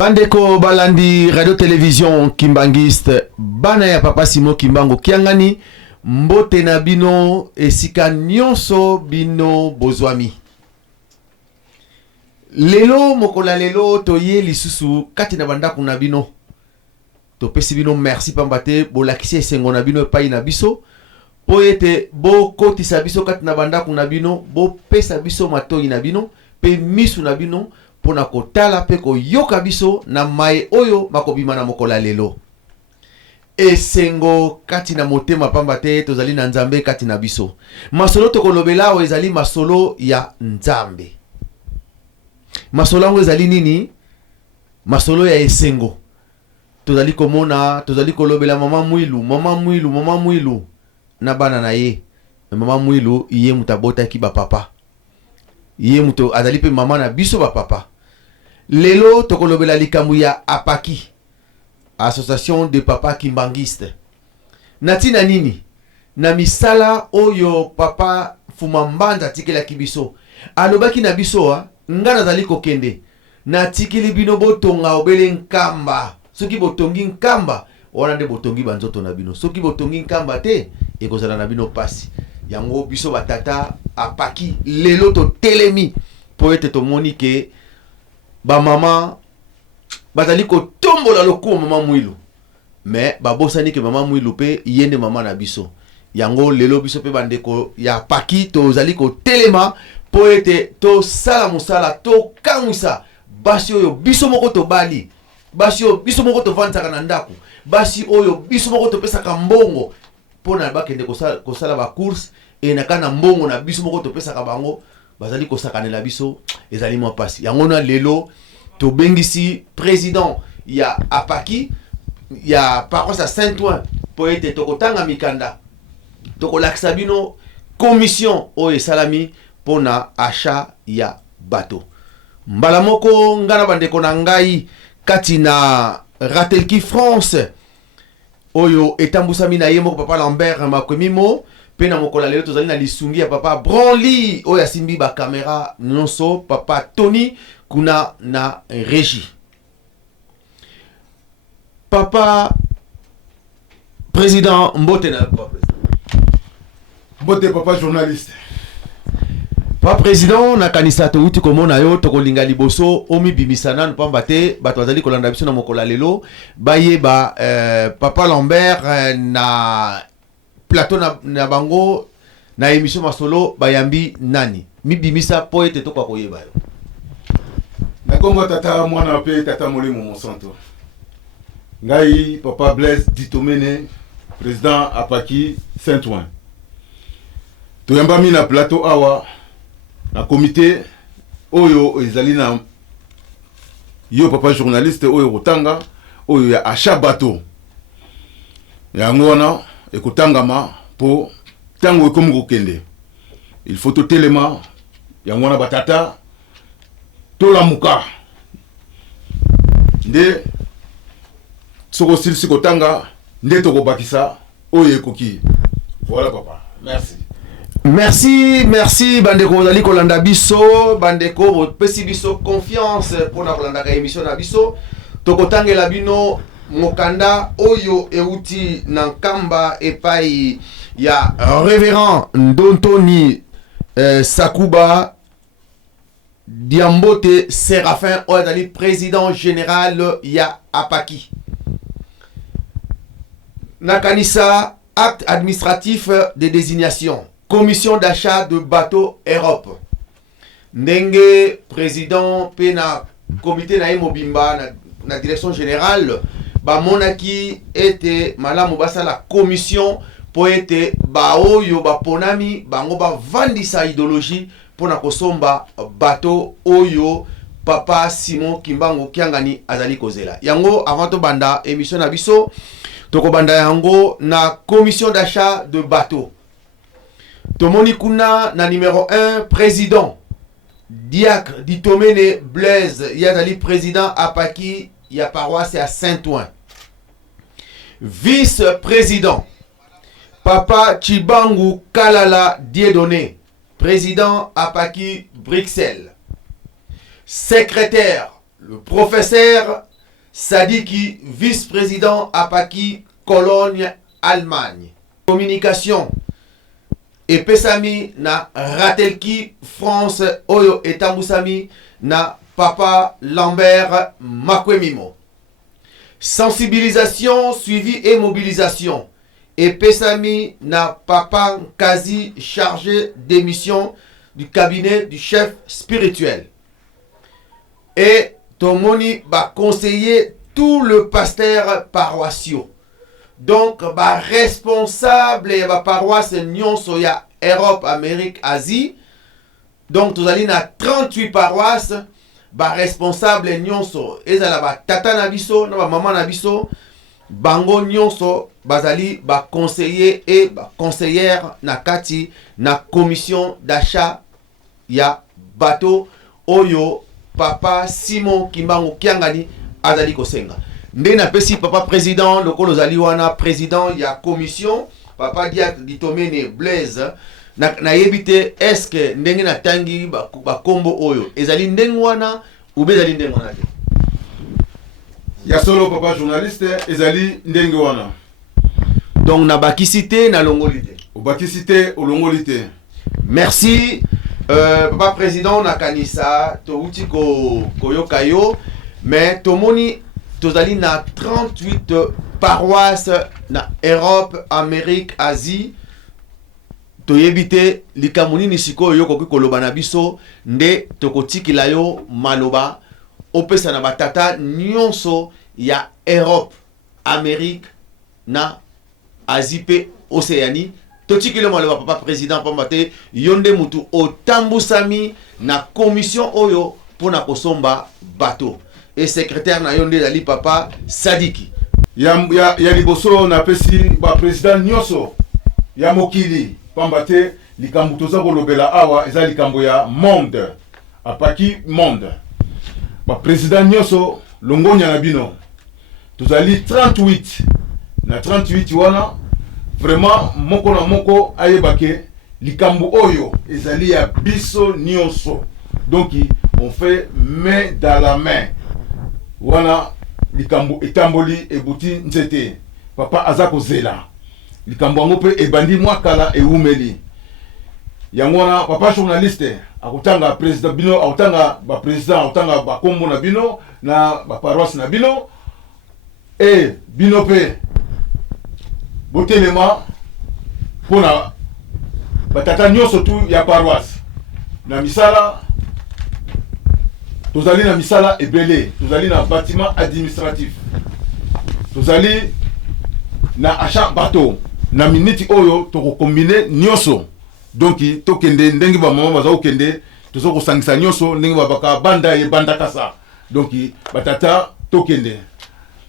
Bandeko balandi radio télévision Kimbangiste bana ya papa Simo Kimbangu kiangani mbote na bino esika nyonso bino bozwami. Lelo mokola lelo toye lisusu kati na bandaku na bino. Topesi bino merci pambate bolakisi esengo na bino epai na biso. Po ete bo kotisa biso kati na bandaku na bino, bo pesa biso matoi na bino, pe misu na bino. Pona kotala pe ko yoka biso na mai oyo makobima na mokola lelo. Esengo kati na motema pambate tozali na nzambe kati na biso. Masolo tokolobela o ezali masolo ya nzambe. Masolo yango ezali nini? Masolo ya esengo. Tozali komona, tozali kolobela mama mwilu na bana na ye. Mama mwilu iye mutabota ki ba papa. Iye muto azali pe mama na biso ba papa. Lelo tokolobela likambu ya Apaki, Association de Papa Kimbangiste. Natina nini? Na misala oyo papa Fumambanda tikela kibiso. Alobaki na biso ngana zali kokende. Na tikili bino botonga obele nkamba. Soki botongi nkamba, wana nde botongi banzoto na bino. Soki botongi nkamba te, ekozala na bino pasi. Yango biso batata Apaki lelo to telemi po ete tomoni ke ba mama bazali ko tombola loko mama mwilu. Mais babosani ke mama mwilu pe yende mama na biso. Yango lelo biso pe bandeko ya Apaki tozali ko telema po ete to sala musala to kamwisa basi oyo biso moko to bali. Basi oyo biso moko to vantsaka na ndaku. Basi oyo biso moko to pesaka mbongo pona bakende kosala ba course et nakana mbongo na biso moko to pesaka bango bazali kosakanela biso ezali mwa pasi. Yango na lelo to bengisi président ya Apaki ya paroisse Saint-Ouen po ete tokotanga mikanda tokolakisa bino commission o esalami pona achat ya bateau. Mbala moko ngana bandeko na ngai kati na Ratelki France oyo etambusami na ye moko papa Lambert Makwemimo pe na mokola lelo tozali na lisungi ya papa Branly oyo asimbi ba kamera nyonso papa Tony kuna na régie. Papa président mbote na papa mbote papa journaliste. Papa président na kanisa to uti komona yo tokolinga liboso omi bimisana pamba te bato bazali kolanda biso na mokola lelo baye ba papa Lambert na plateau na bango na émission masolo bayambi nani mi bimisa po ete to kwa koyeba yo. Na kombo tata mwana pe tata molimo monsanto. Ngai papa Blaise Ditomene président Apaki Saint-Ouen. Toyamba mi na plateau awa na comité oyo ezali na yo papa journaliste oyo kotanga oyo ya achat bateau. Yango wana ekotangama po tango ekomi kokende. Il faut to telema yango wana batata tola muka. Nde soko silisi kotanga nde toko bakisa oyo ekoki. Voilà papa. Merci. Merci bandeko zali kolanda biso bandeko pesi biso confiance pona kolanda ka émission na biso tokotangela bino mokanda oyo euti na nkamba epai ya révérend Ndontoni Sakuba Diambote Séraphin oyo président général ya Apaki. Nakanisa acte administratif de désignation commission d'achat de bateaux Europe. Ndenge président pena comité na mobimba na direction générale ba monaki ete malamu basa la commission po ete ba oyo ba ponami bango ba vandisa idéologie pona kosomba bateau oyo papa Simon Kimbangu kiangani azali kozela. Yango avant to banda émission na biso toko banda yango na commission d'achat de bateaux. Tomoni kuna na numéro 1 président Diacre Ditomene Blaise Yadali président Apaki ya paroisse à Saint-Ouen. Vice-président Papa Chibangu Kalala Dieudonné président Apaki Bruxelles. Secrétaire le professeur Sadiki, vice-président Apaki, Cologne, Allemagne. Communication. Epesami na Ratelki, France, Oyo Etambusami, na Papa Lambert Makwemimo. Sensibilisation, suivi et mobilisation. Epesami na Papa Kazi, chargé des missions du cabinet du chef spirituel. Et Tomoni va conseiller tout le pasteur paroissiaux. Donc, responsable et paroisse nyonso ya Europe, Amérique, Asie. Donc, nous allons à 38 paroisses. Responsable nyonso. Ezala tata nabiso, maman nabiso. Bango nyonso, bazali conseiller et conseillère nakati na commission d'achat ya bateau oyo Papa Simon Kimbangu Kiangani azali kosenga. Nde na pesi papa président lokolo zali wana président ya commission papa dia ditomene Blaise na yebite est-ce que ndenge na tangi ba kombo oyo ezali ndenge wana ou bezali ndenge wana te. Ya solo papa journaliste ezali ndenge wana. Donc na bakisite na longolite. O bakisite o longolite. Merci papa président na kanisa to uti koyoka yo mais tomoni tozali na 38 paroisses na Europe, Amérique, Asie. Toyebite likamuni nisiko yo koki koloba na biso nde tokotikila yo maloba opesa na batata nyonso ya Europe, Amérique na Asie pe Océanie. Totikile maloba papa président pambate yonde mutu otambusami na commission oyo pona kosomba bateau. Et secrétaire na yonde dali papa Sadiki. Ya liboso na pesi ba président nyonso ya mokili pambate likambo toza kolobela awa eza likambo ya monde apaki monde. Ba président nyonso longonya na bino. Tozali 38 na 38 wana vraiment moko na moko ayebake likambo oyo ezali ya biso nyonso. Donc on fait main dans la main. Wana likambo etamboli ebuti nzete papa azako zela likambo ngo pe ebandi mwakala eumeli yango wana papa journaliste akutanga président bino akutanga ba président akutanga ba kombo na bino na ba paroisse na bino et bino pe botelema pona batata nyonso tu ya paroisse na misala. Tozali na misala ebele, tozali na bâtiment administratif, tozali na achat bateau, na miniti oyo toko combiner nyonso. Donc tokende ndenge ba mama baza okende, tozo ko sangisa nyonso ndenge ba baka banda e banda kasa. Donc batata tokende.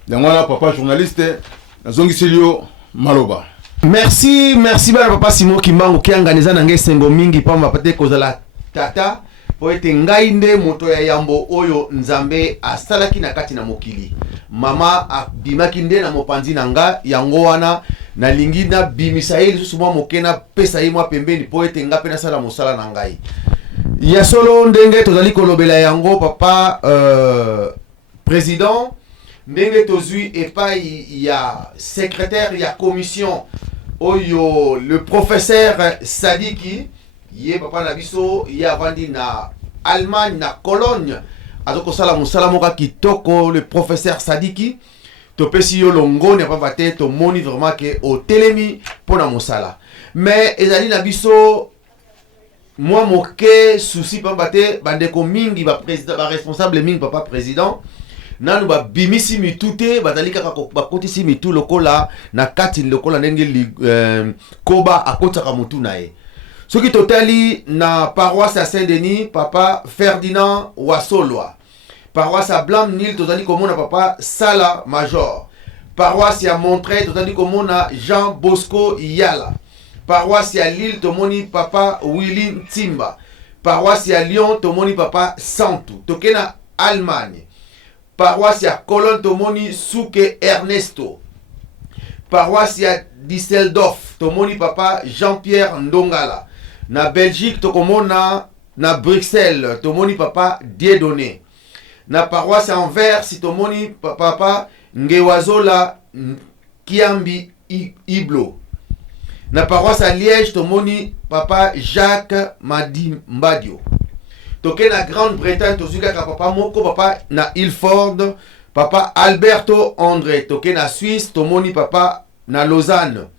Donc voilà papa journaliste, nazongi silio maloba. Merci bana papa Simon Kimbangu kianganiza na ngesengo mingi pamba pate kozala tata. Po ete ngai nde moto ya yambo oyo nzambe asalaki na kati na mokili. Mama abimaki nde na mopanzi na nga yango wana na lingi na bimisa ye lisusu mwa moke na pesa ye mwa pembeni po ete nga pe nasala mosala na ngai. Ya solo ndenge tozali kolobela yango papa président ndenge tozwi epai ya secrétaire ya commission oyo le professeur Sadiki ye papa na biso ye avandi na Allemagne na Cologne azoko sala musala moka kitoko le professeur Sadiki to pesi yo longoni papa te to moni vraiment que au telemi pona musala mais ezali na biso moi moke souci papa te bandeko mingi ba président ba responsable mingi papa président nanu ba bimisi mitute bazali kaka ba kotisi mitu lokola na kati lokola ndenge koba akotaka mutu na ye. Ce qui totali na paroisse à Saint-Denis, papa Ferdinand Wassolwa. Paroisse à Blam-Nil, totali komona papa Sala Major. Paroisse à Montreuil, totali komona Jean Bosco Yala. Paroisse à Lille, tomoni papa Willy Timba. Paroisse à Lyon, tomoni papa Santu. Tokena Allemagne. Paroisse à Cologne, tomoni Souke Ernesto. Paroisse à Düsseldorf, tomoni papa Jean-Pierre Ndongala. Na Belgique tokomona na Bruxelles tomoni papa Dieudonné. na paroisse Anvers si tomoni papa Ngewazola Kiambi Iblo. Na paroisse à Liège tomoni papa Jacques Madi Mbadio. Toke na Grande-Bretagne tozuka ka papa moko papa na Ilford papa Alberto André. Toke na Suisse tomoni papa na Lausanne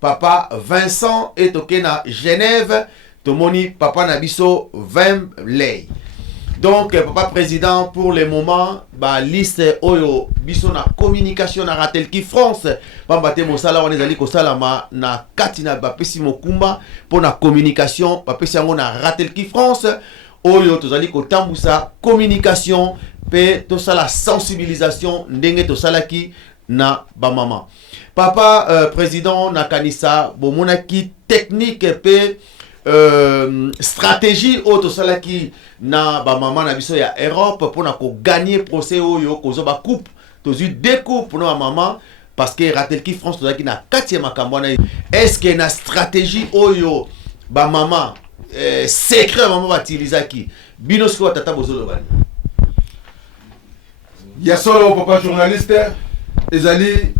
papa Vincent et toke na Genève tomoni papa na biso Vemley. Donc papa président pour le moment ba liste oyo biso na communication na Ratelki France pamba te mosala wana ezali kosalama na kati na bapesi mokumba pona communication bapesi yango na Ratelki France oyo tozali kotambusa communication pe tosala sensibilisation ndenge tosalaki na bamama. Papa président na kanisa bomonaki technique pe stratégie auto salaki na ba mama na biso ya Europe pour na ko gagner procès oyo kozo ba coupe tozu découpe pour na mama parce que Ratelki France tozaki na 4e makambo na est-ce que na stratégie oyo ba mama secret mama batilizaki bino siko tata bozolo bani ya solo papa journaliste ezali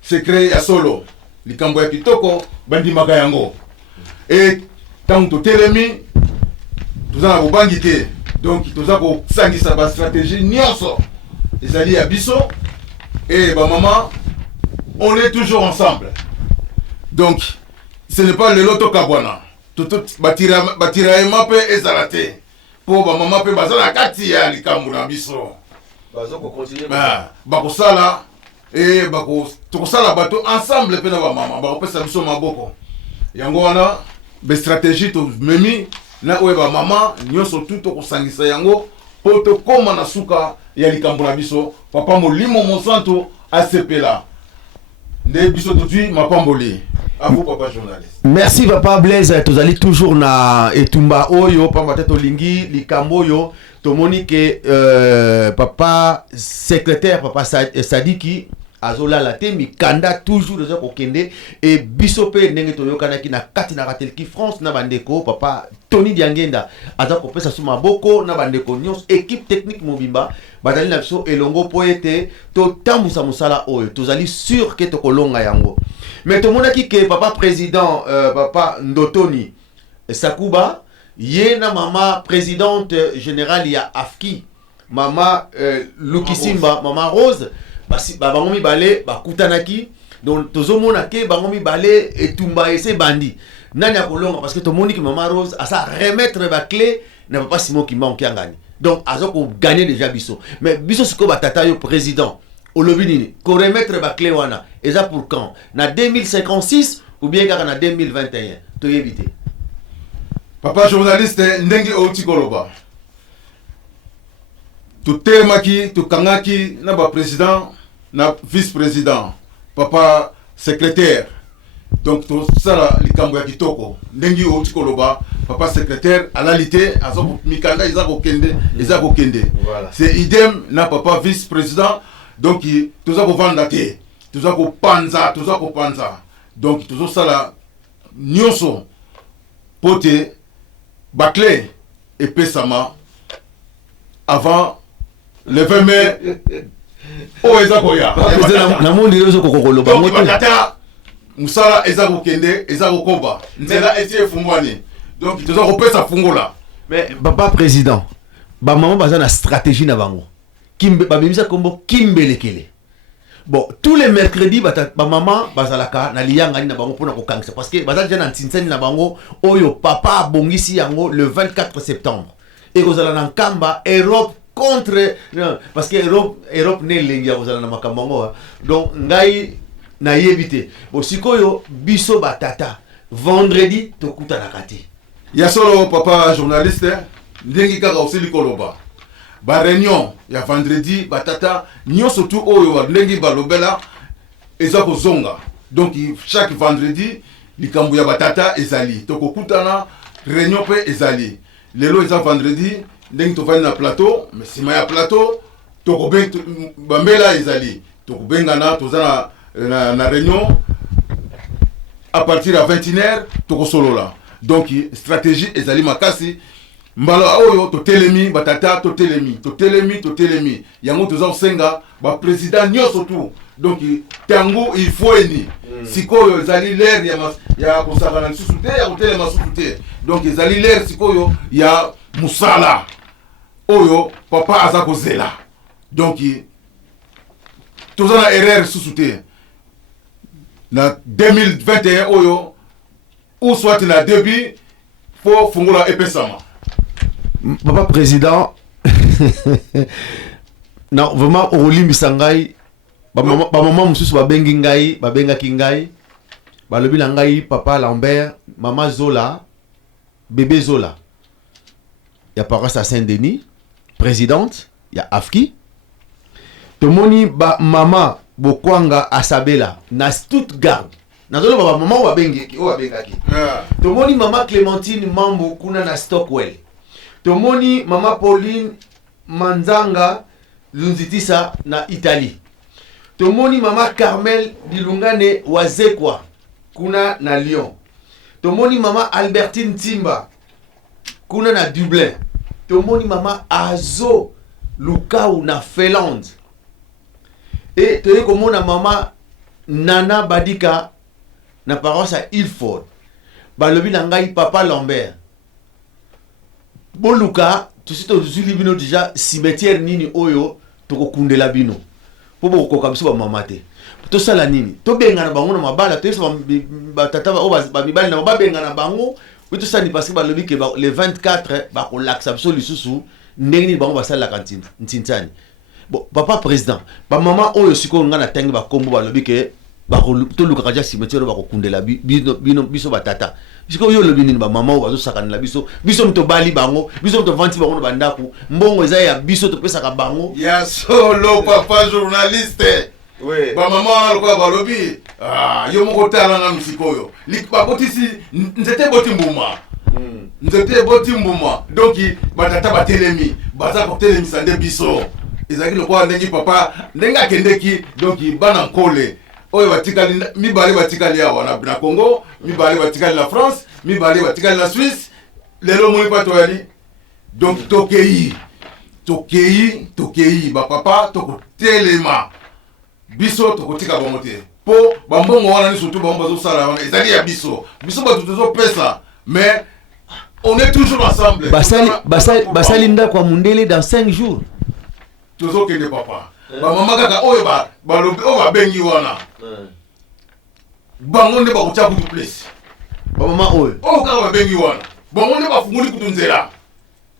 secret ya solo likambo ya kitoko bandi yango et tant que telemi toza na bobangi te donc toza ko sangisa ba stratégie nyonso ezali ya biso et ba maman on est toujours ensemble donc ce n'est pas le loto kabwana tout batira mape ezalate pour ba maman pe bazala kati ya likambo na biso bazoko continuer ba ko sala et ba ko to sala bato ensemble pe na ba maman ba ko pesa biso maboko yango wana be stratégie to memi na oeba mama nyonso tout to kosangisa yango po to koma na suka ya likambo na biso papa molimo monsanto asepela nde biso totui mapamboli à vous papa journaliste. Merci papa Blaise tozali toujours na etumba oyo pamba te tolingi likambo oyo tomoni ke papa secrétaire papa Sadiki azola la te mikanda toujours de kokende et bisope ndenge toyokanaki na kati na Ratelki France na bandeko papa Tony Diangenda aza kopesa suma boko na bandeko nyos équipe technique mobimba bazali na biso elongo poete to tambusa musala oyo tozali sûr que to kolonga yango mais to monaki ke papa président papa Ndotoni Sakuba ye na mama présidente générale ya AFKI mama Lukisimba mama Rose basi bango mibale bakutanaki donc tozomona ke bango mibale etumba ese bandi nani akolonga parce que tomoni ki mama Rose asa remettre ba clé na papa Simon qui manque ngani donc azoko gagner déjà biso mais biso siko batata yo président olobi nini ko remettre ba clé wana eza pour quand na 2056 ou bien kaka na 2021 to yebite papa journaliste ndenge outi koloba tutemaki tukangaki na ba président na vice-président papa secrétaire donc tout ça likambo ya kitoko ndengi outi koloba papa secrétaire à l'alité azoko mikanda izako kende voilà. C'est idem na papa vice-président donc tozako vanda te tozako panza donc tozo sala nyonso pote baclé et pesama avant le 20 mai o ezako ya na mundi rezo kokolo ba moto tata musala ezako kende ezako komba nzela etie fungwani donc tozako pesa fungola mais papa président ba maman baza na stratégie na bango kimbe ba bimisa kombo kimbelekele bon tous les mercredis ba maman bazalaka na liyanga na bango pona ko kangisa parce que bazala jana ntinsani na bango oyo papa bongisi yango le 24 septembre et kozala na nkamba Europe contre non, parce que Europe ne lengi kozala na makambo donc ngai na yebite bo sikoyo biso batata vendredi tokuta na kati ya solo papa journaliste ndengi kaka osili koloba ba réunion ya vendredi batata nyonso tout oyo ndengi balobela eza kozonga donc chaque vendredi likambo ya batata ezali tokokutana réunion pe ezali lelo eza vendredi ndenge tovandi na plateau mais sima ya plateau bambela ezali tokobengana toza na réunion à partir à 21h tokosolola donc stratégie ezali makasi mbala oyo totelemi batata totelemi yango toza senga ba président nyonso tout donc tango il faut eni sikoyo ezali l'air ya kosakana lisusu te ya kotelema susu te donc ezali l'air sikoyo ya musala oyo papa aza kozela donc toza na erreur lisusu te na 2021 oyo ou soit na début faut fungola epesama. Papa président non vraiment olimbisa ngai ba maman mususu babengi ngai babengaki ngai balobi na ngai papa Lambert mama Zola bébé Zola ya paroisse à Saint-Denis présidente ya AFKI tomoni ba mama Bokwanga Asabela na Stuttgart nazolo ba mama babengaki o babengaki tomoni mama Clémentine Mambo kuna na Stockwell tomoni mama Pauline Manzanga Lunzitisa na Italie tomoni mama Carmel Dilungane Wazekwa kuna na Lyon tomoni mama Albertine Timba kuna na Dublin tomoni mama Azo Lukau na Finlande et toye komona mama Nana Badika na paroisse à Ilford balobi na ngai papa Lambert boluka tusili bino déjà cimetière nini oyo tokokundela bino po bokoka biso ba mama te to sala nini to benga na bango na mabala to ba tata ba mibali na ba benga na bango to sani parce que balobi ke le 24 ba ko laksa biso lisusu ndenge bango ba sala kantine ntintani bon papa président ba mama oyo siko nga na tangi ba kombo balobi ke ba ko to luka kaja cimetière ba ko kundela bino biso ba tata siko yo lobi nini ba mama o bazo sakana la biso mto bali bango biso mto vanti bango na bandako mbongo eza ya biso to pesa ka bango ya solo papa journaliste oui ba mama alikuwa balobi yo moko tala nga msikoyo likba botisi nzete boti mbuma donc batata batelemi baza ko telemi sande biso ezaki lokwa ndengi papa ndenga kendeki donc bana nkole oyo batikali mibale batikali awa na Congo mibale batikali na France mibale batikali na Suisse lelo moni pa toyali donc tokei ba papa tokotelema biso tokotika bango te po bambongo wana ni surtout bango bazosala wana ezali ya biso bato tozopesa mais on est toujours ensemble basali ndako ya mundele dans 5 jours tozokende papa bamama kaka oyo balobi oyo babengi wana bango nde bakotya kutu place bamama oyo kaka babengi wana bango nde bafunguli kutu nzela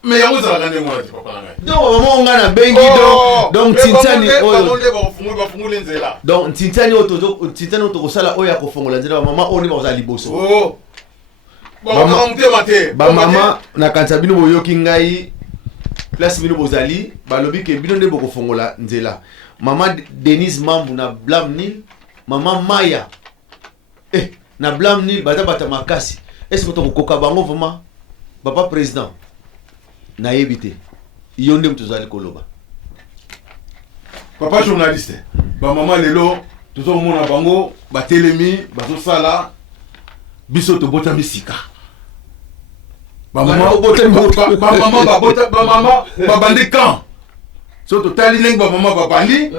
mais yango ezalaka ndenge wana te papa na ngai donc bamama onga na bengi donc tintani oyo nde bafunguli nzela donc tintani oyo tokosala oyo ya kofongola nzela bamama oyo nde bakozala liboso bakokaka motema te bamama na kanisa bino boyoki ngai place bino bozali balobi ke bino nde bokofongola nzela mama Denise Mambu na Blam Nil mama Maya na Blam Nil bata makasi est-ce que tokokoka bango vraiment papa président na yebite yo nde mtozali koloba papa journaliste ba mama lelo tozomona bango batelemi bazosala biso tobota misika bamama babandi camp so totali ndenge bamama babandi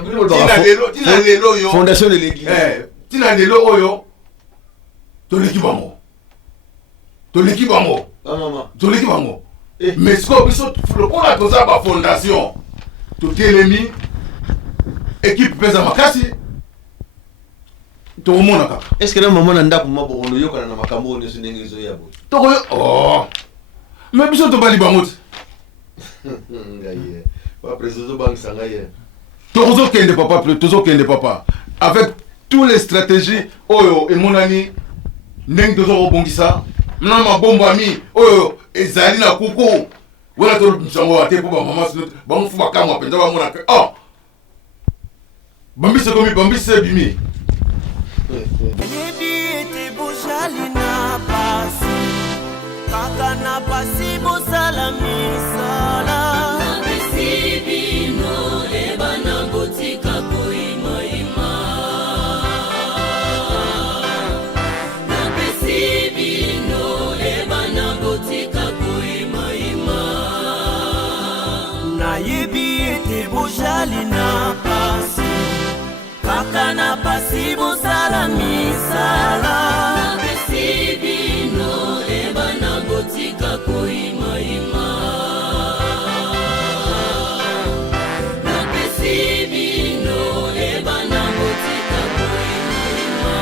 tina lelo yo fondation de l'église tina lelo oyo toleki bango mais siko biso lokola toza bafondation totelemi équipe pesa makasi tokomona kaka est-ce que na mama na ndako mabo ono yokana na makambo oyo nyonso ndenge ezoya boye tokoyo mais biso tobali bango te tozokende papa avec tous les stratégies oyo emonani ndenge tozokobongisa na mabombami oyo ezali na kuku wana tolobimisango ate mpo bamama bango fu bakamwa mpenza bamona ke bambisi ekomi bambisi ebimi yebi ete bozali na pasi kaka na pasi bosala misala napesi bino ebana botika koyimayima napesi bino ebana botika koyimayima nayebi ete bozali na pasi, kaka na pasi bosala misala. Napesi bino ebana botika koyimayima, napesi bino ebana botika koyimayima.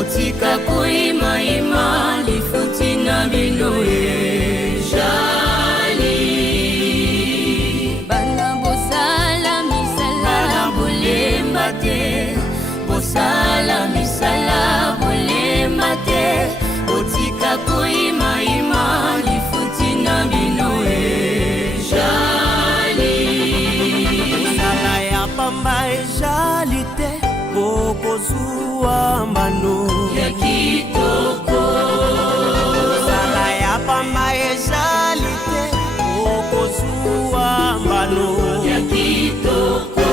Otika koyimayima lifuti na bino ejali. Bana bosala misala bolemba te, bosala misala bolemba te. Otika koyimayima lifuti na bino ejali. Misala ya pamba ejali te, bokozwa mbano ya kitoko. Sala ya pamba ezali te, bokozwa mbano ya kitoko.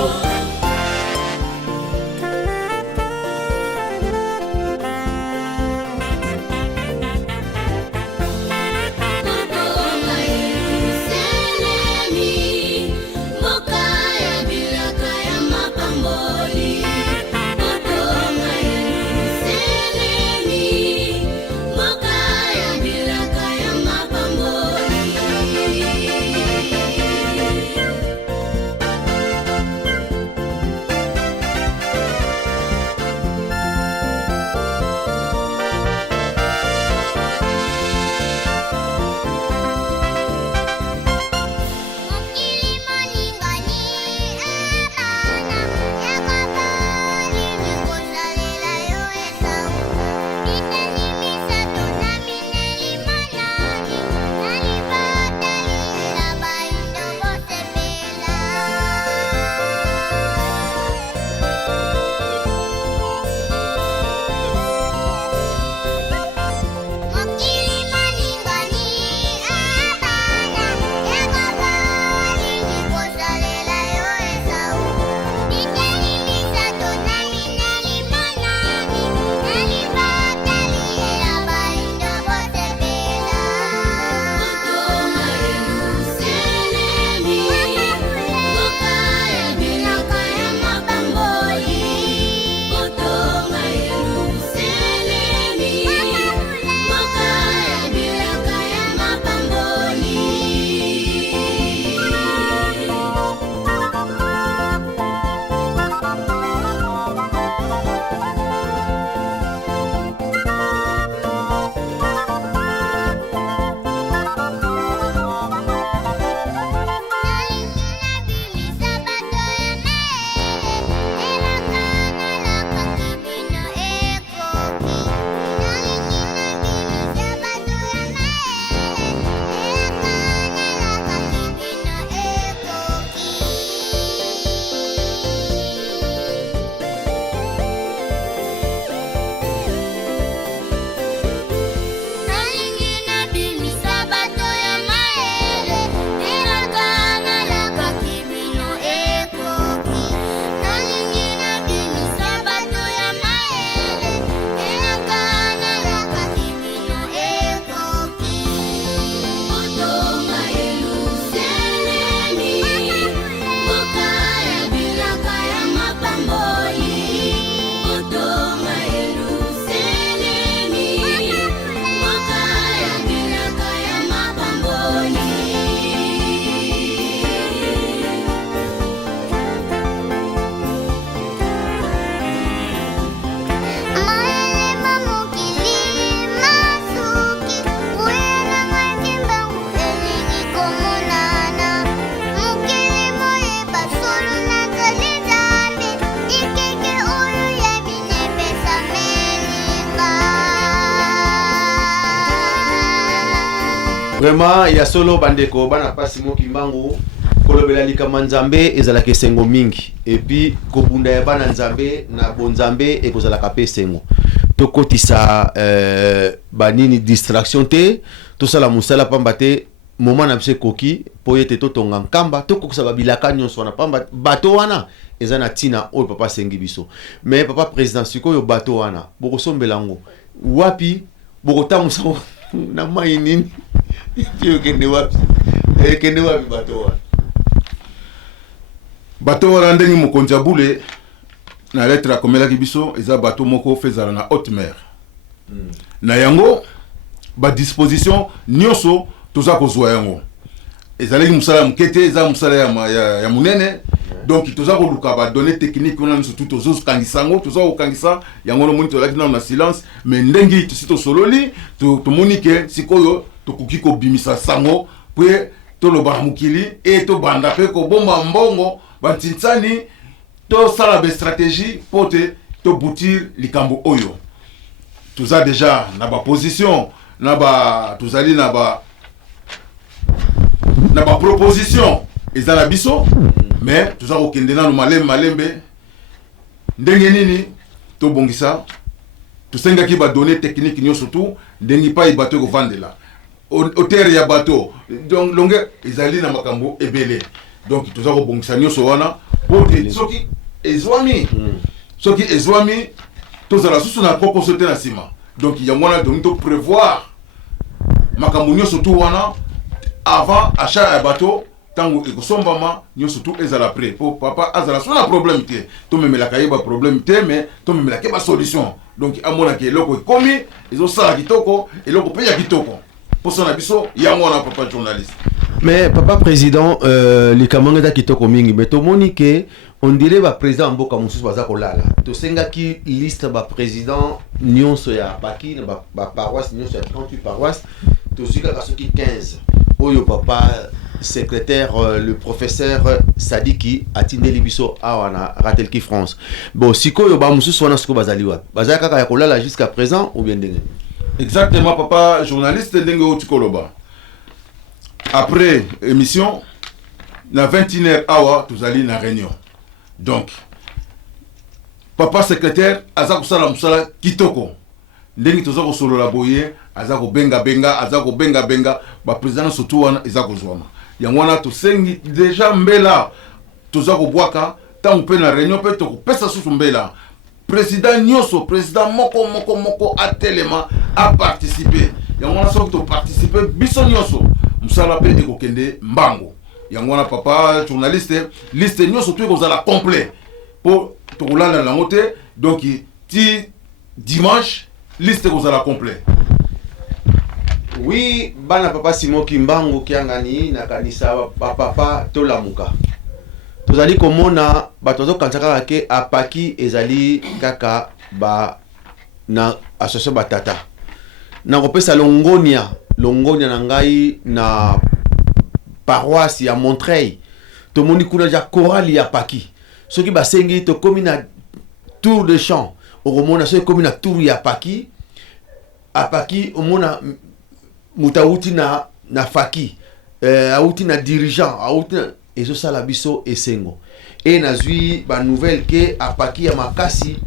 Vraiment ya solo bandeko bana pasi mo kimbangu kolobela likama nzambe ezalaka esengo mingi et puis kobunda ya bana nzambe na bonzambe ekozalaka pe esengo tokotisa banini distraction te tosala musala pamba te moment na biso koki po ete totonga nkamba tokokisa babilaka nyonso wana pamba bato wana eza na ntina oyo papa asengi biso mais papa président sikoyo bato wana bokosombela ngo wapi bokotambusa na mai nini kende wapi bato wana bato wana ndenge mokonzi ya bule na lettre akomelaki biso eza bato moko fezala na haute mer na yango badisposition nyonso toza kozwa yango ezalaki mosala ya moke te eza mosala ya monene donc toza koluka badonné technique wana nyonso tu tozokangisa yango toza kokangisa yango nomoni tozalaki nano na silence mais ndenge tosi tosololi tomoni ke sikoyo tokoki kobimisa sango mpe tolobaka mokili e tobanda mpe kobomba mbongo bantinsani tosala bastratégie mpo te tobutir likambo oyo toza deja na baposition tozali na baproposition eza na biso mais toza kokende nano malembe ndenge nini tobongisa tosengaki badonné technique nyonso tu ndenge epai bato ekovandela hauteur ya bato donc longueur ezali na makambo ebele donc toza kobongisa nyonso wana po te soki ezwami tozala susu na kokoso te na nsima donc yango wana dongi to prévoir makambo nyonso tu wana avant achat ya bato tango ekosombama nyonso tu ezala prêt po papa azala so na problème te tomemelaka ye problème te mais tomemelaka ba solution donc amonaki eloko ekomi ezosala kitoko eloko mpe ya kitoko poso na biso yango wana papa journaliste. Mais papa président likambo ngeza kitoko mingi mais tomoni ke on dirait ba président mboka mosusu baza kolala tosengaki liste ba président nyonso ya baki na ba paroisse nyonso ya 38 paroisse tozikaka soki 15 oyo papa secrétaire le professeur Sadiki atindeli biso awa na Ratelki France. Bon sikoyo ba mosusu wana siko bazali wapi bazali kaka ya kolala jusqu'à présent ou bien ndenge? Exactement papa journaliste ndenge otikoloba après émission na 21h awa tozali na réunion donc papa secrétaire aza kosala musala kitoko ndenge toza kosolola boye aza kobenga ba président surtout wana eza kozwama yango wana tosengi déjà mbela toza kobwaka tango mpe na réunion mpe tokopesa susu mbela président nyonso président moko atelema a participer yango wana soki toparticipe biso nyonso musala mpe ekokende mbango yango wana papa journaliste liste nyonso tu ekozala complet po tokolanda nango te donc ti dimanche liste ekozala complet. Oui bana papa Simon Kimbangu kiangani na kanisa papa tolamuka tozali komona bato bazokansaka ke apaki ezali kaka ba na association batata na kopesa longonia na ngai na paroisse ya Montreuil tomoni kuna ja chorale ya paki soki basengi to komi na tour de chant okomona soki komi na tour ya paki apaki omona mutauti na faki auti na dirigeant auti na ezosala biso esengo e nazwi ba nouvelle ke apaki ya makasi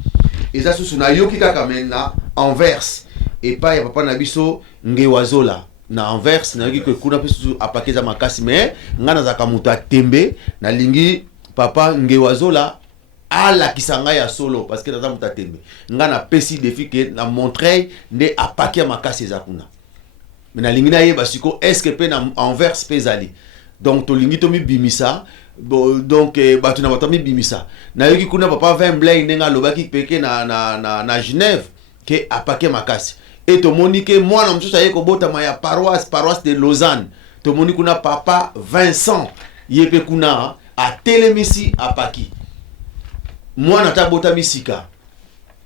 eza susu na yoki kaka mena Anvers epai ya papa na biso Ngewazola na Anvers na yoki kuna pe susu apaki za makasi mais nga nazaka muta tembe na lingi papa Ngewazola ala kisanga ya solo parce que naza muta tembe nga na pesi défi ke na Montreuil nde apaki ya makasi za kuna mais na lingi na ye basiko est-ce que pe na Anvers pezali donc to lingi to mi bimisa donc batu na batami bimisa na yoki kuna papa Vemblay nenga lobaki peke na Genève ke apake makasi et to moni ke mwana msusu aye ko botama ya paroisse de Lausanne to moni kuna papa Vincent yepe kuna a telemisi apaki mwana ta botami sika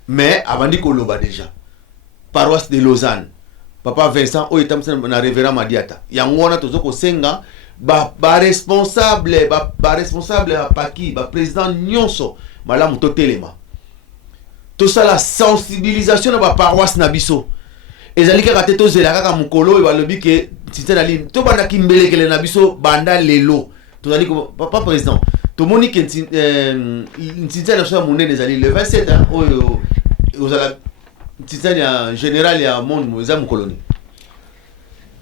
mais abandi ko loba déjà paroisse de Lausanne papa Vincent o etamsa na révérend Madiata yango wana tozoko senga ba responsable apaki ba président nyonso malamu to telema to sala sensibilisation na ba paroisse na biso ezali kaka te tozela kaka mukolo e balobi ke Tintani ali to banda ki mbelekele na biso banda lelo tozali ko papa président to moni ke Tintani na so munene ezali le 27 hein oyo ozala Tintani en général ya monde moza mu colonie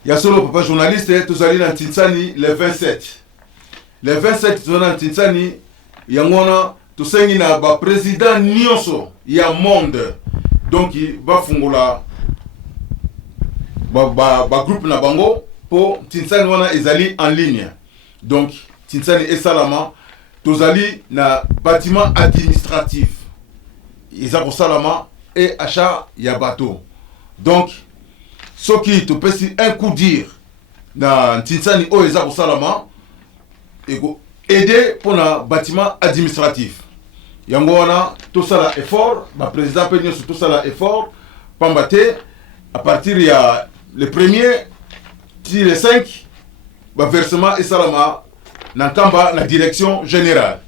ya solo papa journaliste tozali na Tintani le 27 le 27 tozali na Tintani yangona tosengi na ba président nyonso ya monde donc ba fungula ba groupe na bango pour Tintani wana ezali en ligne donc Tintani esalama tozali na bâtiment administratif ezako salama et achat ya bateau donc soki to pesi un coup dire na Tintani o ezako salama ego aider pour na bâtiment administratif yango wana tout ça la effort ba président pe nyonso tout ça la effort pambate à partir ya le premier ti le 5 ba versement et salama na kamba la direction générale.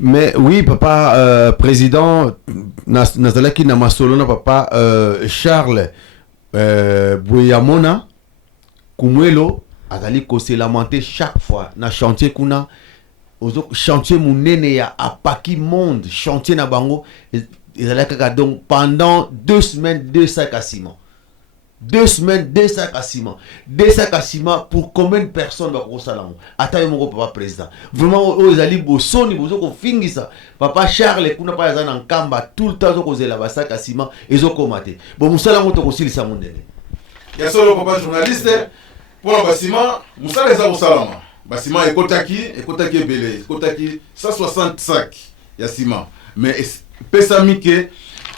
Mais oui papa président nazalaki na masolo na papa Charles Bouyamona Kumwelo azali ko se lamenter chaque fois na chantier kuna ozo chantier munene ya apaki monde chantier na bango ezalaki kaka donc pendant 2 semaines 2 sacs à ciment 2 semaines 2 sacs à ciment 2 sacs à ciment pour combien de personnes va kosalango ata yo moko papa président vraiment ezali bosoni bozo ko fingisa papa Charles kuna pa ezana nkamba tout le temps zo kozela ba sacs à ciment ezo komate bon musalango to kosilisa munene ya solo papa journaliste pour le bâtiment musala eza kosalama bâtiment ekotaki ebele ekotaki 160 sacs ya ciment mais pesami ke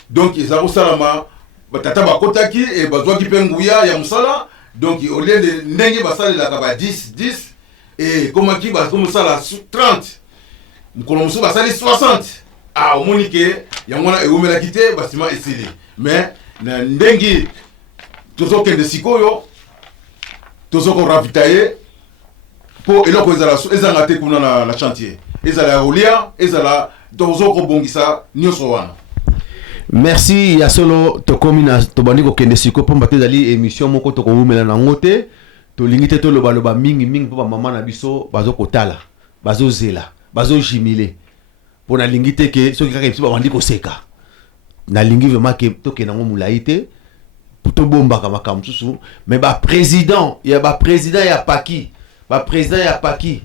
donc eza kosalama batata bakotaki et bazwaki pe nguya ya musala donc au lieu de ndenge basalelaka ba 10 et komaki bakomusala 30 mukolo mosusu basali 60 omoni ke yango wana eumelaki te bâtiment esili mais na ndenge tozokende sikoyo tozoko ravitailler pour eloko ezanga te kuna na chantier ezala ya olia ezala tozoko bongisa nyonso wana. Merci ya solo tokomi na tobandi ko kende siko pomba te zali émission moko to ko umela na ngote to lingite to loba mingi po mama na biso bazo kotala bazo zela bazo jimile pour na lingite ke soki kaka biso bandi ko seka na lingi vraiment ke to ke na ngo mulaite pour to bomba kama kamsusu mais président ya paki président ya paki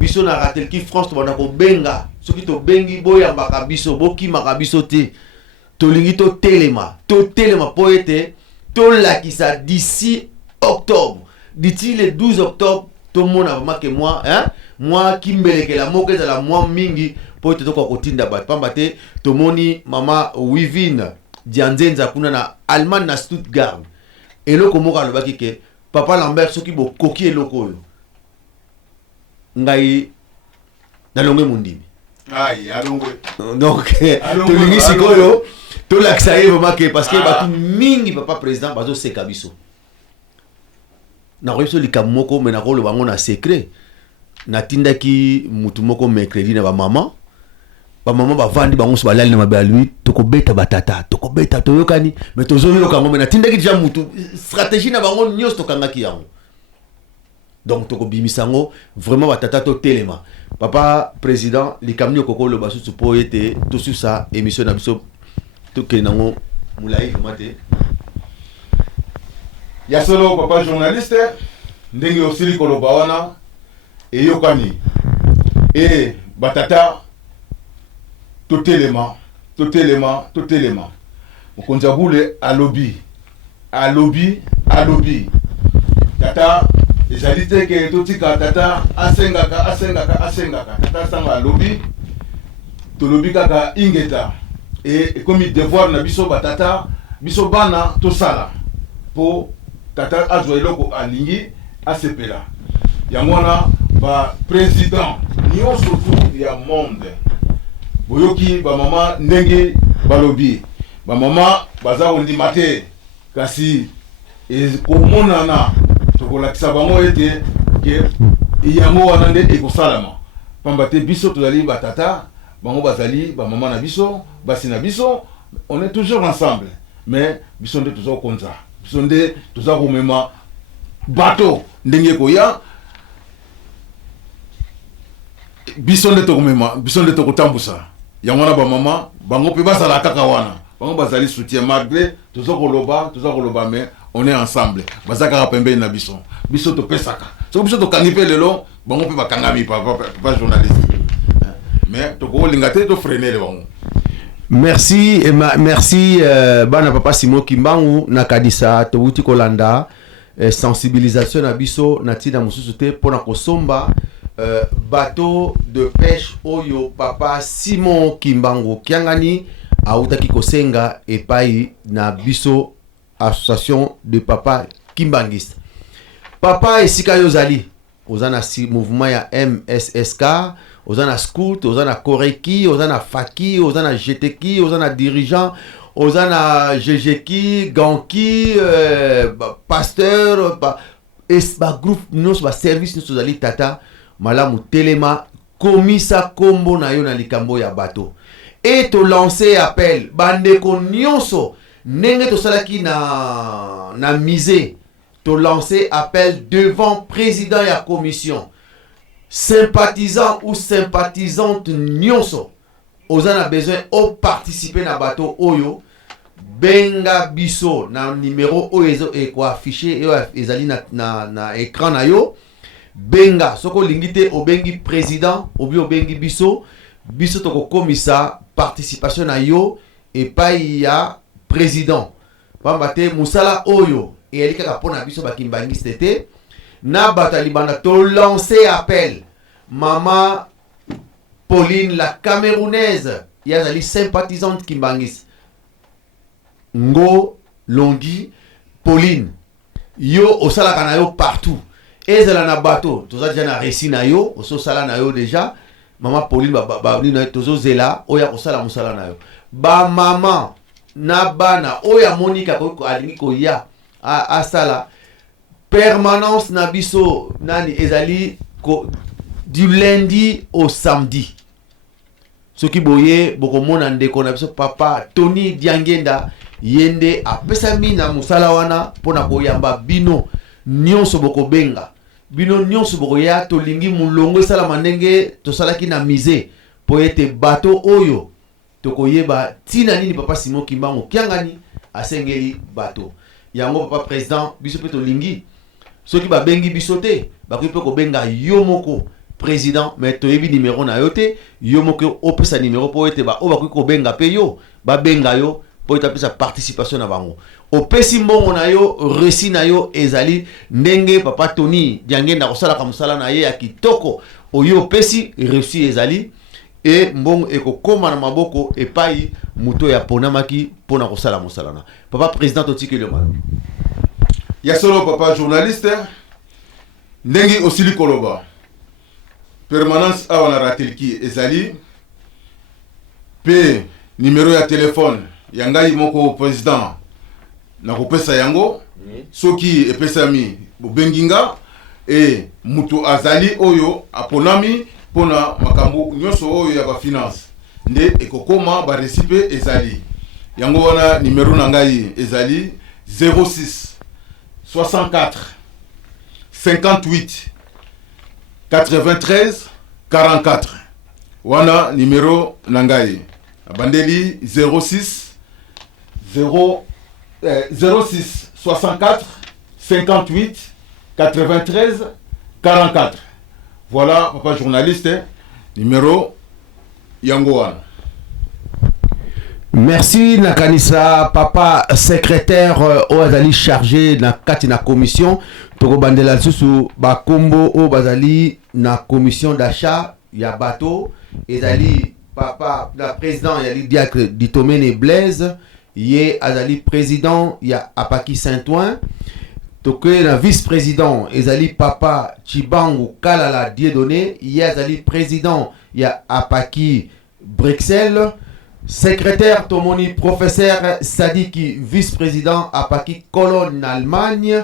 biso na ratel ki France to bana ko benga soki to bengi boya mbaka biso boki makabiso te tolingi to telema po ete to lakisa d'ici octobre d'ici le 12 octobre to mona vraiment que moi kimbeleke la moko za la moi mingi po ete to ko kotinda bat pamba te to moni mama Wivine Dianzenza kuna na Allemagne na Stuttgart eloko moko alobaki ke papa Lambert soki bo koki eloko oyo ngai na longue mundimi Aïe, allons. donc tolingi sikoyo to lakisa ye vraiment que parce que batu mingi papa président bazo seka biso na reso likamoko mais na ko loba ngona secret na tindaki mutu moko mercredi na ba mama bavandi bango so balali na mabe lui tokobeta batata tokobeta toyokani mais tozoni lokango mais na tindaki déjà mutu stratégie na bango nyos tokangaki yango donc tokobimisango vraiment batata to telema papa président likamni okoko lo basu po ete to sur sa émission na biso to kenango mulai mate ya solo papa journaliste ndenge osili koloba wana eyokani et batata totelema mokonzi abule alobi tata ezali te ke totika tata asengaka tata sanga alobi tolobi kaka ingeta et comme devoir na biso batata biso bana tosala po tata azwa eloko alingi asepela yango wana ba président nyonso tu ya monde boyoki ba mama ndenge balobi ba mama baza ondima te kasi ekomonana tokolakisa bango ete ke yango wana nde ekosalama pamba te biso tozali batata bango bazali ba mama na biso basi na biso on est toujours ensemble mais biso nde toza konza biso nde toza komema bateau ndenge koya biso nde tokomema biso nde tokotambusa yango na bamama bango mpe bazala kaka wana bango bazali soutien malgré toza koloba mais on est ensemble baza kaka pembeni na biso topesaka soki biso tokangi mpe lelo bango mpe bakangami pa journaliste mais tokokolinga te tofrenele bango. Merci, merci bana papa Simon Kimbangu nakadisa towuti kolanda sensibilisation na biso na tina mususu te pona kosomba bateau de pêche oyo papa Simon Kimbangu kiangani autaki kosenga epai na biso association de papa Kimbangiste. Papa esika yozali ozana si mouvement ya MSSK, ozana scout, ozana koreki, ozana faki, ozana GTK, ozana dirigeant, ozana GGK, ganki, pasteur, groupe nos service nous ozali tata malamu telema komisa kombo na yo na likambo ya bateau. Et to lancer appel bandeko nyonso nenge to salaki na misé to lancer appel devant président ya commission sympathisant ou sympathisante nyonso ozana besoin au participer na bateau oyo benga biso na numéro oyo eko affiché ezali na écran na yo benga soko lingite obengi président obi obengi biso toko komisa participation na yo epai ya président pambate musala oyo eyali kaka pona biso bakimbangiste te na batali banda to lancer appel mama Pauline la camerounaise yazali sympathisante kimbangiste ngo longi Pauline yo osalaka na yo partout ezala na bateau toza déjà na récit na yo oso sala na yo déjà mama Pauline ba na tozo zela oya kosala musala na yo ba mama na bana oya monika ko alingi ko ya asala permanence na biso nani ezali ko du lundi au samedi soki boye bokomona ndeko na biso papa Tony Diangenda yende apesami na musala wana pona koyamba bino nyonso bokobenga bino nyonso bokoya tolingi mulongo esala mandenge tosalaki na misé po ete bateau oyo tokoyeba tina nini papa Simon Kimbangu kiangani asengeli bateau yango papa président biso pe tolingi soki babengi biso te bakoki pe kobenga yo moko président mais toyebi numéro na yo te yo moko opesa numéro po ete ba o bakoki kobenga pe yo babenga yo po ete apesa participation na bango opesi mbongo na yo récit na yo ezali ndenge papa Tony Diangenda kosalaka musala na ye ya kitoko oyo opesi récit ezali e mbongo ekokoma na maboko epai muto ya ponamaki pona kosala musala na papa président totiki le malo ya solo papa journaliste ndenge osili koloba permanence awa na ratelki ezali pe numéro ya téléphone ya ngai moko président na kopesa yango soki epesami bobenginga e mutu azali oyo aponami pona makambo nyonso oyo ya ba finance nde ekokoma ba recipe ezali yango wana numéro na ngai ezali 06 64 58 93 44 wana numéro na ngai abandeli 06 64 58 93 44. Voilà papa journaliste numéro yango wana. Merci nakanisa papa secrétaire Oazali chargé na kati na commission toko bandela susu ba kombo o bazali na commission d'achat ya bateau ezali papa la président yali diacre Ditomene Blaise ye azali président ya Apaki Saint-Ouen toke na vice-président ezali papa Chibangu Kalala Dieudonné ye azali président ya Apaki Bruxelles. Secrétaire Tomoni, professeur Sadiki, vice-président Apaki Cologne, Allemagne.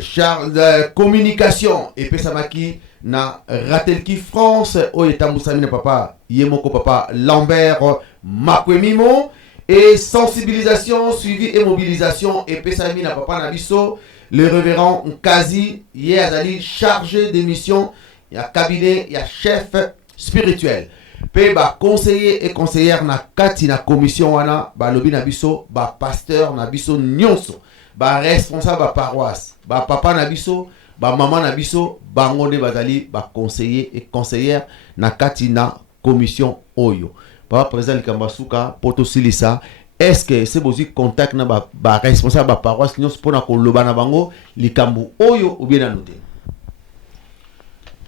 Charles communication et Pesamaki na Ratelki France. Oyeta Moussamine papa Yemoko papa Lambert Makwemimo Et sensibilisation, suivi et mobilisation. Et Pesami na papa Nabiso, le révérend Nkazi, yé azali chargé de mission, il y a cabinet, il y a chef spirituel. Pe ba conseiller et conseillère na kati na commission wana, ba lobi Nabiso, ba pasteur Nabiso nyonso, ba responsable ba paroisse, ba papa Nabiso, ba maman Nabiso, ba ngone bazali, ba conseiller et conseillère na kati na commission oyo. Papa président Likambasuka, poto silisa, est-ce que c'est besoin contact na ba responsable ba paroisse nyonso pona ko loba na bango likambu oyo ou bien anoté?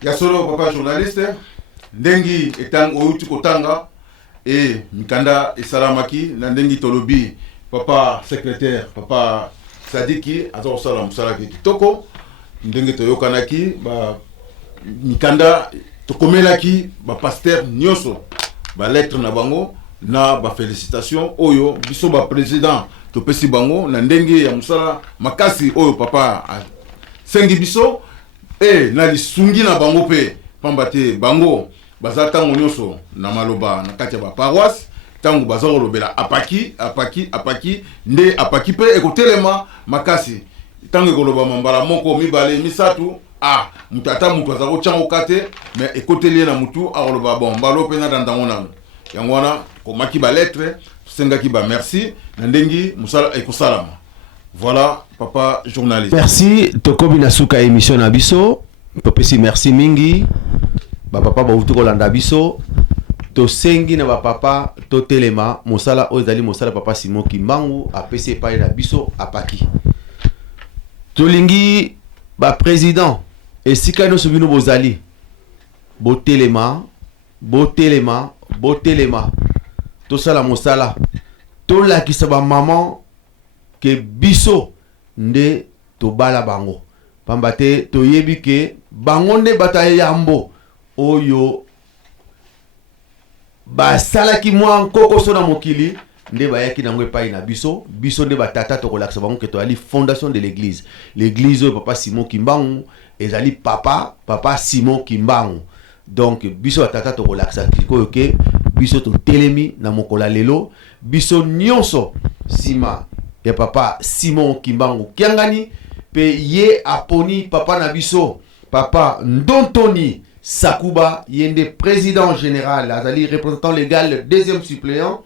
Yasolo papa journaliste, ndengi etang outu kotanga et mikanda esalamaki na ndengi tolobi papa secrétaire papa Sadiki azo sala musala kitoko ndengi toyokanaki ba mikanda tokomelaki ba pasteur nyonso ba lettre na bango na ba félicitations oyo biso ba président topesi bango na ndenge ya musala makasi oyo papa sengi biso e na lisungi na bango pe pambate bango baza tango nyonso na maloba na kati ya ba paroisse tango baza kolobela apaki nde apaki pe ekotelema makasi tango ekoloba mambala moko mibale misatu mutata mutu aza kochango kate mais ekotelie na mutu akoloba bon mbalo pe na dandango na yango wana komaki ba lettre sengaki ba merci na ndengi musala ekosalama. Voilà papa journaliste. Merci tokobi na suka émission na biso topesi merci mingi ba papa ba utu kolanda biso to sengi na ba papa to telema musala ozali musala papa Simon Kimbangu apesi pa na biso apaki tolingi ba président esika no subino bozali botelema to sala musala to lakisa ba maman ke biso nde to bala bango pambate to yebi ke bango nde bataye yambo oyo ba salaki mwa nkoko so na mokili nde bayaki nango epai na biso nde batata to kolakisa bango ke to ali fondation de l'église oyo papa Simon Kimbangu ezali papa Simon Kimbangu. Donc biso batata to kolakisa koyo ke biso to telemi na mokola lelo biso nyonso sima ya papa Simon Kimbangu kiangani pe ye aponi papa na biso papa Ndontoni Sakuba yende président général azali représentant légal deuxième suppléant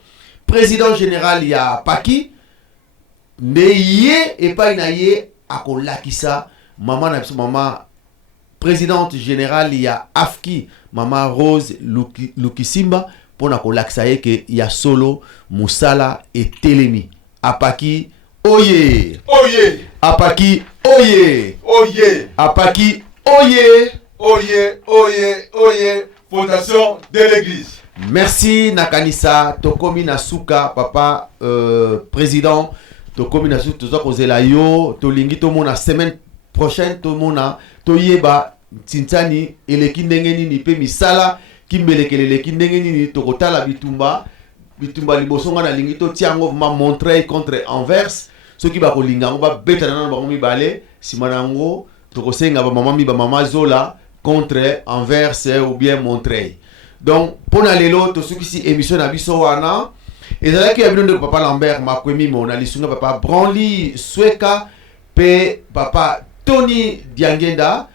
président général ya Paki nde ye epai na ye akolakisa mama na biso mama présidente générale ya Afki mama Rose Lukisimba pona kolakisa ye ke ya solo musala etelemi apaki oye apaki oye apaki oye fondation de l'église. Merci nakanisa tokomi na suka papa président tokomi na suka toza kozela yo tolingi tomona semaine prochaine tomona toyeba tintani eleki ndenge nini pe misala kimbelekeleleki ndenge nini tokotala bitumba liboso nga na lingi to tiango ma Montreuil contre Anvers soki ba kolinga ngo ba betana na bango mibale simanango tokosenga ba mama Zola contre Anvers ou bien Montreuil. Donc pona lelo to soki si émission na biso wana ezalaki ya bino de papa Lambert Makwemi mona lisunga papa Branly Sweka pe papa Tony Diangenda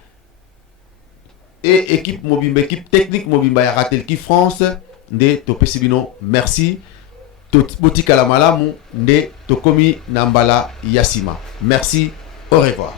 et équipe mobimba équipe technique mobimba ya Ratelki France nde topesi bino merci botika la malamu nde tokomi na mbala yasima merci au revoir.